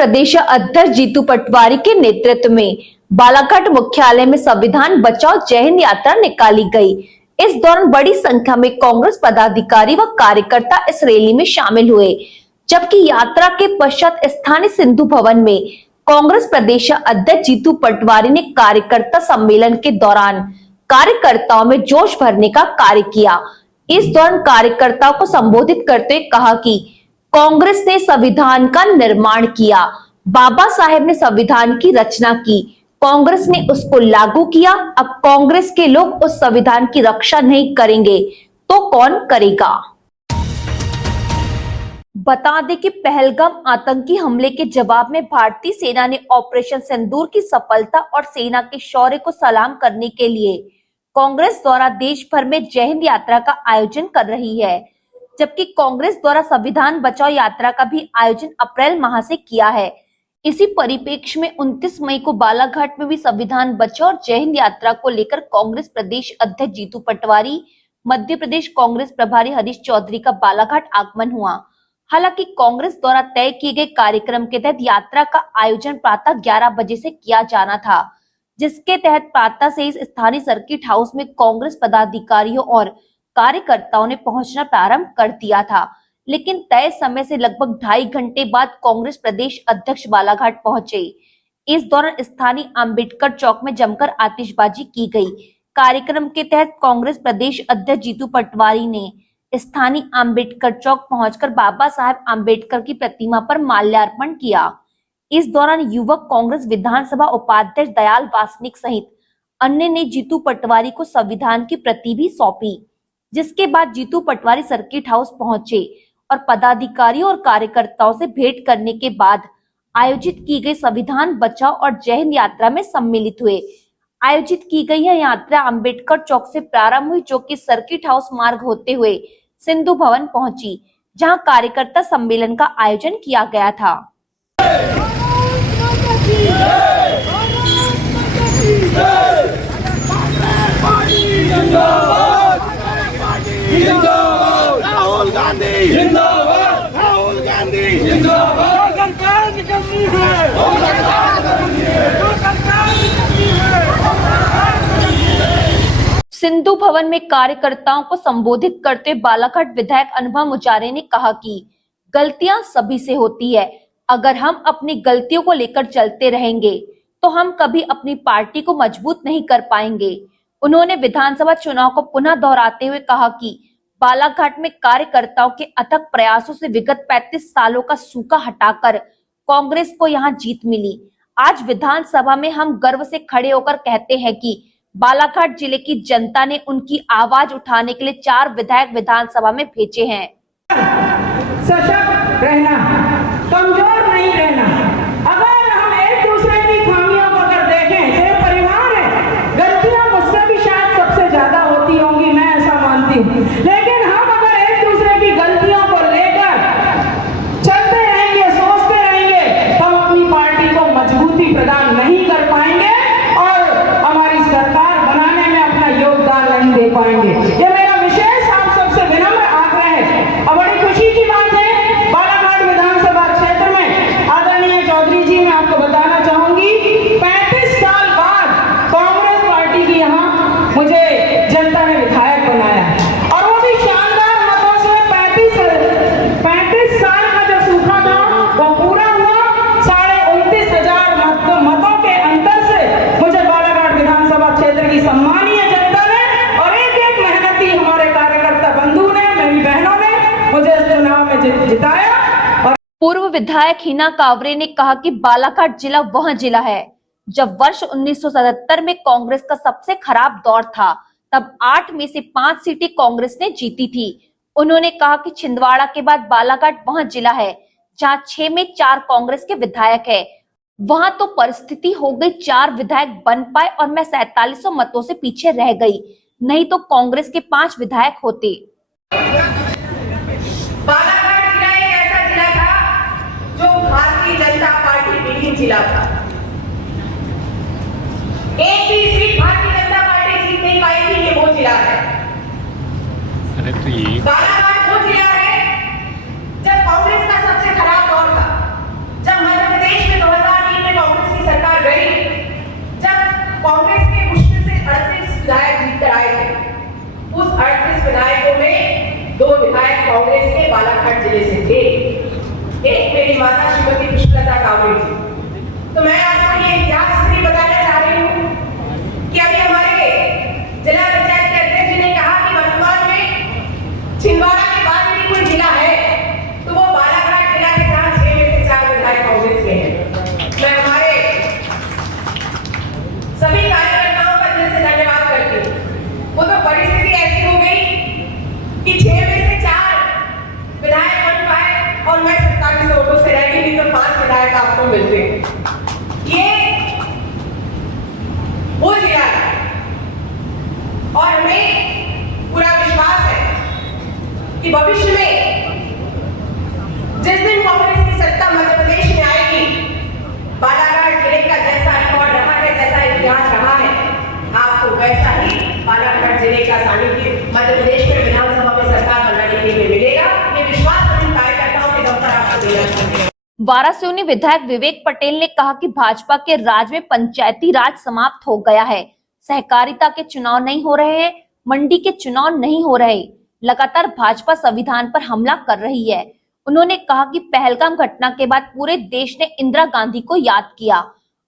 प्रदेश अध्यक्ष जीतू पटवारी के नेतृत्व में बालाघाट मुख्यालय में संविधान बचाओ जय हिंद यात्रा निकाली गई। इस दौरान बड़ी संख्या में कांग्रेस पदाधिकारी व कार्यकर्ता इस रैली में शामिल हुए, जबकि यात्रा के पश्चात स्थानीय सिंधु भवन में कांग्रेस प्रदेश अध्यक्ष जीतू पटवारी ने कार्यकर्ता सम्मेलन के दौरान कार्यकर्ताओं में जोश भरने का कार्य किया। इस दौरान कार्यकर्ताओं को संबोधित करते हुए कहा कि कांग्रेस ने संविधान का निर्माण किया, बाबा साहेब ने संविधान की रचना की, कांग्रेस ने उसको लागू किया। अब कांग्रेस के लोग उस संविधान की रक्षा नहीं करेंगे तो कौन करेगा। बता दें कि पहलगाम आतंकी हमले के जवाब में भारतीय सेना ने ऑपरेशन सिंदूर की सफलता और सेना के शौर्य को सलाम करने के लिए कांग्रेस द्वारा देश भर में जय हिंद यात्रा का आयोजन कर रही है, जबकि कांग्रेस द्वारा संविधान बचाओ यात्रा का भी आयोजन अप्रैल माह से किया है। इसी परिप्रेक्ष्य में 29 मई को बालाघाट में भी संविधान बचाओ और जय हिंद यात्रा को लेकर कांग्रेस प्रदेश अध्यक्ष जीतू पटवारी, मध्य प्रदेश कांग्रेस प्रभारी हरीश चौधरी का बालाघाट आगमन हुआ। हालांकि कांग्रेस द्वारा तय किए गए कार्यक्रम के तहत यात्रा का आयोजन प्रातः 11 बजे से किया जाना था, जिसके तहत प्रातः से इस स्थानीय सर्किट हाउस में कांग्रेस पदाधिकारियों और कार्यकर्ताओं ने पहुंचना प्रारंभ कर दिया था। लेकिन तय समय से लगभग 2.5 घंटे बाद कांग्रेस प्रदेश अध्यक्ष बालाघाट पहुंचे। इस दौरान स्थानीय अंबेडकर चौक में जमकर आतिशबाजी की गई। कार्यक्रम के तहत कांग्रेस प्रदेश अध्यक्ष जीतू पटवारी ने स्थानीय अंबेडकर चौक पहुंचकर बाबा साहेब अंबेडकर की प्रतिमा पर माल्यार्पण किया। इस दौरान युवक कांग्रेस विधानसभा उपाध्यक्ष दयाल वासनिक सहित अन्य ने जीतू पटवारी को संविधान की प्रति भी सौंपी, जिसके बाद जीतू पटवारी सर्किट हाउस पहुंचे और पदाधिकारियों और कार्यकर्ताओं से भेंट करने के बाद आयोजित की गई संविधान बचाओ और जय हिंद यात्रा में सम्मिलित हुए। आयोजित की गई यह यात्रा अंबेडकर चौक से प्रारंभ हुई, जो कि सर्किट हाउस मार्ग होते हुए सिंधु भवन पहुंची, जहां कार्यकर्ता सम्मेलन का आयोजन किया गया था। राहुल गांधी जिंदाबाद, राहुल गांधी जिंदाबाद। सरकार निकलनी है, सिंधु भवन में कार्यकर्ताओं को संबोधित करते बालाघाट विधायक अनुभव मुजारे ने कहा कि गलतियां सभी से होती है, अगर हम अपनी गलतियों को लेकर चलते रहेंगे तो हम कभी अपनी पार्टी को मजबूत नहीं कर पाएंगे। उन्होंने विधानसभा चुनाव को पुनः दोहराते हुए कहा कि बालाघाट में कार्यकर्ताओं के अथक प्रयासों से विगत 35 सालों का सूखा हटाकर कांग्रेस को यहां जीत मिली। आज विधानसभा में हम गर्व से खड़े होकर कहते हैं कि बालाघाट जिले की जनता ने उनकी आवाज उठाने के लिए 4 विधायक विधानसभा में भेजे हैं। सशक्त रहना, कमजोर नहीं रहना। अगर हम एक दूसरे की खामियों को अगर देखें तो ये परिवार है, गलतियां मुझसे भी शायद सबसे ज्यादा होती होंगी, मैं ऐसा मानती हूँ, लेकिन हम अगर एक दूसरे की गलतियों को लेकर चलते रहेंगे, सोचते रहेंगे, तो हम अपनी पार्टी को मजबूती प्रदान नहीं कर पाएंगे और हमारी सरकार बनाने में अपना योगदान नहीं दे पाएंगे। ये मेरा विशेष आप सबसे विनम्र आग्रह है। और बड़ी खुशी की बात है, बालाघाट विधानसभा क्षेत्र में आदरणीय चौधरी जी, मैं आपको बताना चाहूंगी, 35 साल बाद कांग्रेस पार्टी की यहाँ मुझे जनता ने विधायक बनाया और वो भी शानदार मतों से। 35 साल का जो सूखा था वो पूरा हुआ। 29,500 मतों के अंतर से मुझे बालाघाट विधानसभा क्षेत्र की सम्मानीय जनता ने और एक मेहनती हमारे कार्यकर्ता बंधु ने, मेरी बहनों ने मुझे इस चुनाव में जिताया। और पूर्व विधायक हिना कावरे ने कहा कि बालाघाट जिला वह जिला है जब वर्ष 1977 में कांग्रेस का सबसे खराब दौर था, तब 8 में से 5 सीटें कांग्रेस ने जीती थी। उन्होंने कहा कि छिंदवाड़ा के बाद बालाघाट वह जिला है जहां 6 में 4 कांग्रेस के विधायक है। वहां तो परिस्थिति हो गई 4 विधायक बन पाए और मैं 4700 मतों से पीछे रह गई, नहीं तो कांग्रेस के 5 विधायक होते। बालाघाट जिला एक ऐसा जिला था जो भारतीय जनता पार्टी विहीन जिला था। एक भी सीट भारतीय जनता पार्टी जीत नहीं पाई थी, ये वो जिला है। बालाघाट वो जिला है जब कांग्रेस का सबसे खराब दौर था, जब मध्य प्रदेश उस 38 विधायकों में 2 विधायक कांग्रेस के बालाघाट जिले से थे। एक मेरी माता श्रीमती पुष्पलता कावड़े जी। तो मैं आपको ये इतिहास इसलिए बताना चाह रही हूँ कि अभी हमारे जिला पंचायत के अध्यक्ष जी ने कहा कि वर्तमान में छिंदवाड़ा के बाद यदि कोई जिला है तो वो बालाघाट जिला के, जहाँ 6 में से 4 विधायक कांग्रेस के हैं। मैं हमारे सभी कार्यकर्ताओं का दिल से धन्यवाद करती हूँ। वो तो परिस्थिति ऐसी हो गई कि 6 में से 4 विधायक बन पाए और मैं 27 वोटों से रह गई, तो 5 विधायक आपको मिलते। ये वो जिला है और हमें पूरा विश्वास है कि भविष्य में जिस दिन कांग्रेस की सत्ता मध्य प्रदेश में आएगी, बालाघाट जिले का जैसा रिकॉर्ड रहा है, जैसा इतिहास रहा है, आपको वैसा ही बालाघाट जिले का सानिध्य मध्य प्रदेश में विधानसभा में सरकार बनाने के लिए मिलेगा। ये विश्वास हम कार्यकर्ताओं के दफ्तर आपको देना चाहते हैं। वारासिवनी विधायक विवेक पटेल ने कहा कि भाजपा के राज में पंचायती राज समाप्त हो गया है। सहकारिता के चुनाव नहीं हो रहे हैं, मंडी के चुनाव नहीं हो रहे, लगातार भाजपा संविधान पर हमला कर रही है। उन्होंने कहा कि पहलगाम घटना के बाद पूरे देश ने इंदिरा गांधी को याद किया।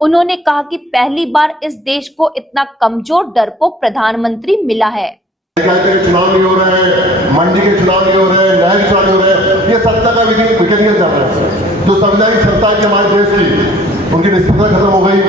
उन्होंने कहा कि पहली बार इस देश को इतना कमजोर डरपोक प्रधानमंत्री मिला है। के चुनाव नहीं हो रहे हैं, मंडी के चुनाव नहीं हो रहे हैं, न्याय के चुनाव नहीं हो रहे हैं, ये सत्ता का विकेंद्रीकरण चल रहा है। जो संवैधानिक संस्था की हमारे देश की, उनकी निष्पक्षता खत्म हो गई,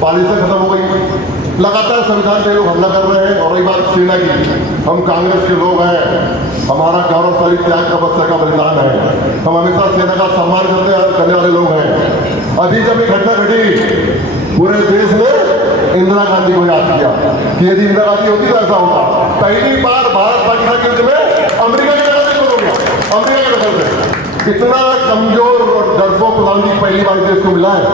पॉलिसी खत्म हो गई, लगातार संविधान पे लोग हमला कर रहे हैं। और एक बात सेना की, हम कांग्रेस के लोग हैं, हमारा गौरवशाली त्याग का बस्तर का बलिदान है, हम हमेशा सेना का सम्मान करने वाले लोग हैं। अभी जब ये घटना घटी, पूरे देश ने इंदिरा गांधी को याद किया कि यदि इंदिरा गांधी होती तो ऐसा होता। पहली बार भारत पाकिस्तान के युद्ध में अमेरिका की तरफ से हो गया, अमेरिका की तरफ से। इतना कमजोर और डरपोक प्रधानमंत्री पहली बार देश को मिला है।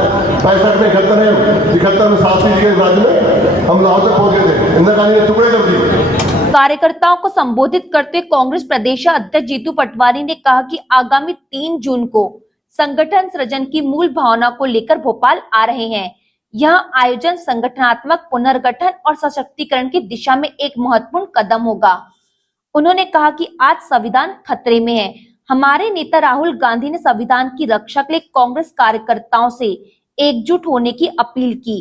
65 में 71 में 87 के राज्य में हम लाहौर तक पहुंच गए थे, इंदिरा गांधी ने टुकड़े कर दिए। कार्यकर्ताओं को संबोधित करते कांग्रेस प्रदेश अध्यक्ष जीतू पटवारी ने कहा कि आगामी 3 जून को संगठन सृजन की मूल भावना को लेकर भोपाल आ रहे हैं। यह आयोजन संगठनात्मक पुनर्गठन और सशक्तिकरण की दिशा में एक महत्वपूर्ण कदम होगा। उन्होंने कहा कि आज संविधान खतरे में है। हमारे नेता राहुल गांधी ने संविधान की रक्षा के लिए कांग्रेस कार्यकर्ताओं से एकजुट होने की अपील की।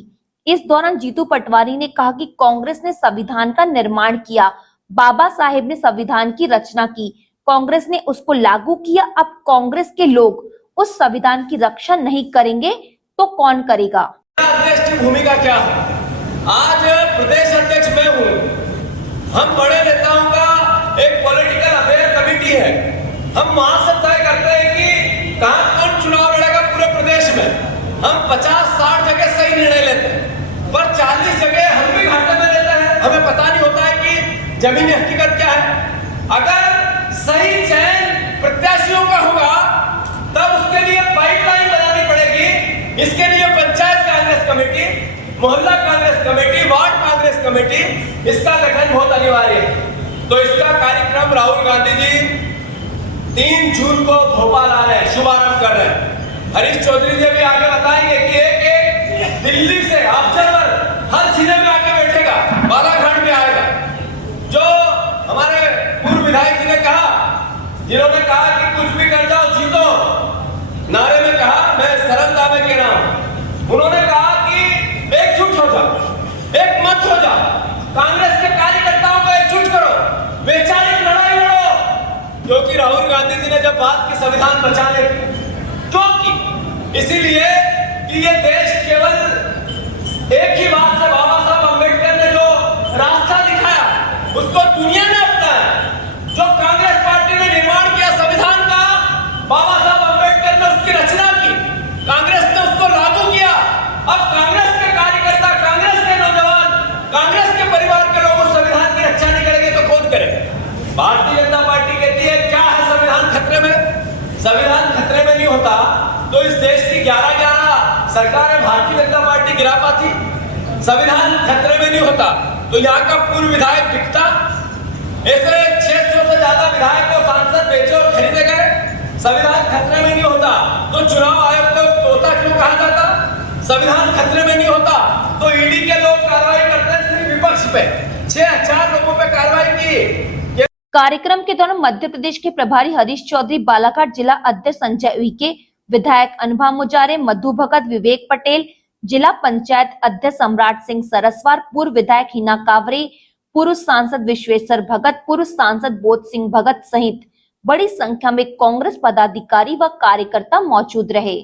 इस दौरान जीतू पटवारी ने कहा कि कांग्रेस ने संविधान का निर्माण किया, बाबा साहेब ने संविधान की रचना की, कांग्रेस ने उसको लागू किया। अब कांग्रेस के लोग उस संविधान की रक्षा नहीं करेंगे तो कौन करेगा? अध्यक्ष की भूमिका क्या है? आज प्रदेश अध्यक्ष मैं हूं, हम बड़े नेताओं का एक पॉलिटिकल अफेयर कमेटी है। हम वहां से तय करते हैं कि कहां कौन चुनाव लड़ेगा पूरे प्रदेश में। हम 50-60 जगह सही निर्णय लेते हैं, पर 40 जगह हम भी घाटे में लेते हैं। हमें पता नहीं होता है कि जमीनी हकीकत क्या है। अगर सही चयन प्रत्याशियों का होगा तब उसके लिए पाइपलाइन बनानी पड़ेगी। इसके लिए पंचायत कांग्रेस कमेटी, मोहल्ला Congress committee, ward Congress committee, इसका गठन बहुत अनिवार्य है। तो इसका कार्यक्रम राहुल गांधी जी 3 जून को भोपाल आ रहे हैं, शुभारंभ कर रहे हैं। हरीश चौधरी जी भी आगे बताएंगे कि एक दिल्ली से ऑब्जर्वर हर जिले में आके बैठेगा, बालाघाट में आएगा। जो हमारे पूर्व विधायक जी ने कहा, जिन्होंने कहा कि कुछ भी कर जाओ जीतो, नारे में कहा, मैं सरलता में कह रहा हूं, उन्होंने कहा कि एकजुट हो जाओ, एक मत हो जाओ, कांग्रेस के कार्यकर्ताओं को एकजुट करो, वैचारिक लड़ाई लड़ो। क्योंकि राहुल गांधी जी ने जब बात की संविधान बचाने की, क्योंकि इसीलिए कि ये देश केवल एक ही बात से बाबा साहब अम्बेडकर ने जो रास्ता दिखाया उसको दुनिया ने अपनाया। जो कांग्रेस पार्टी ने निर्माण किया संविधान का, बाबा साहब अम्बेडकर ने उसकी रचना की, कांग्रेस ने उसको लागू किया। अब कांग्रेस के कार्यकर्ता, कांग्रेस के नौजवान, कांग्रेस के परिवार के लोग उस संविधान की रक्षा नहीं करेंगे तो कौन करेगा? भारतीय जनता पार्टी कहती है क्या है संविधान खतरे में? संविधान खतरे में नहीं होता तो इस देश की 11-11 सरकारें भारतीय जनता पार्टी गिरा पाती। संविधान खतरे में नहीं होता तो यहाँ का पूर्व विधायक बिकता। ऐसे 600 से ज्यादा विधायकों सांसद बेचे और खरीदे गए। संविधान खतरे में नहीं होता तो चुनाव आयोग को तोता क्यों कहा जाता? संविधान खतरे में नहीं होता तो ईडी के लोग कार्रवाई करते हैं सिर्फ विपक्ष पे। 6000 लोगों पे कार्रवाई की। कार्यक्रम के दौरान मध्य प्रदेश के प्रभारी हरीश चौधरी, बालाघाट जिला अध्यक्ष संजय उइके, विधायक अनुभा मुजारे, मधु भगत, विवेक पटेल, जिला पंचायत अध्यक्ष सम्राट सिंह सरस्वार, पूर्व विधायक हिना कावरे, पूर्व सांसद विश्वेश्वर भगत, पूर्व सांसद बोध सिंह भगत सहित बड़ी संख्या में कांग्रेस पदाधिकारी व कार्यकर्ता मौजूद रहे।